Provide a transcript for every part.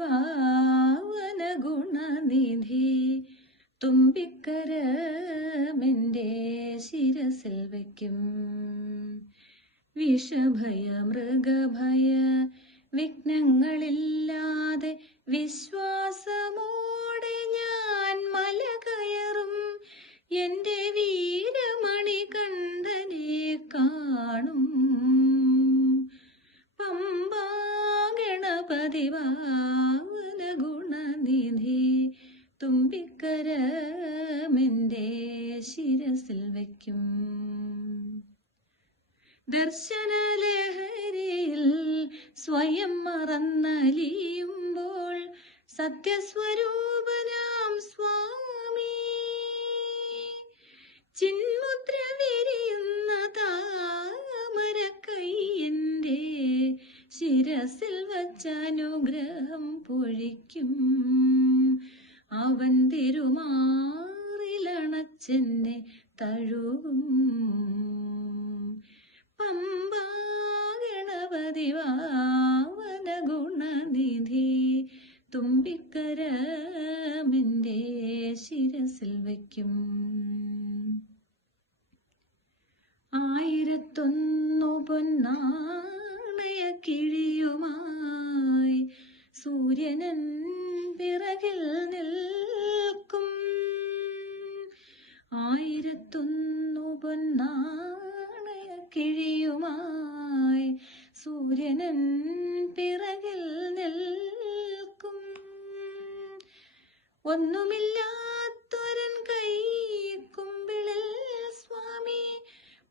പാവന ഗുണനിധി തുമ്പിക്കരമെന്റെ ശിരസിൽ വയ്ക്കും. വിഷഭയ മൃഗഭയ വിഘ്നങ്ങളില്ലാതെ വിശ്വാസമോടെ ഗണപതി വാവന ഗുണനിധി തുമ്പിക്കരമെന്റെ ശിരസിൽ വയ്ക്കും. ദർശനലഹരിയിൽ സ്വയം മറന്നലിയുമ്പോൾ സത്യസ്വരൂപനാം സ്വാമി പൊഴിക്കും അവൻ തിരുമാറിലണച്ചെന്നെ തഴുകും. പമ്പാ വാവന ഗുണനിധി തുമ്പിക്കരമിന്റെ ശിരസിൽ വയ്ക്കും. ആയിരത്തൊന്നു പൊന്നാണയ കിഴിയുമായി കിഴിയുമായി സൂര്യനൻ പിറകിൽ നിൽക്കും. ഒന്നുമില്ലാത്തൊരൻ കൈ കുമ്പിളിൽ സ്വാമി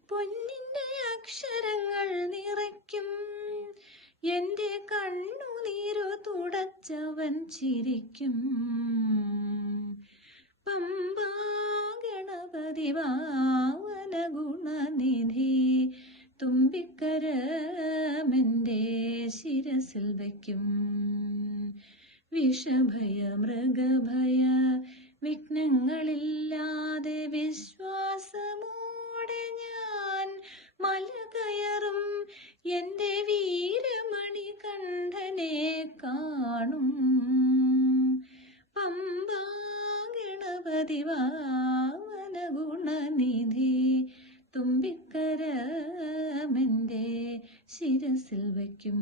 പൊന്നിന്റെ അക്ഷരങ്ങൾ നിറയ്ക്കും. എന്റെ കണ്ണുനീരു തുടച്ചവൻ ചിരിക്കും. പമ്പാ ഗണപതി വയ്ക്കും. വിഷഭയ മൃഗഭയ വിഘ്നങ്ങളില്ലാതെ വിശ്വാസമോടെ ഞാൻ മല കയറും എന്റെ വീരമണി കണ്ഠനെ കാണും. പമ്പാ ഗണപതി വാ ശിരസിൽ വയ്ക്കും.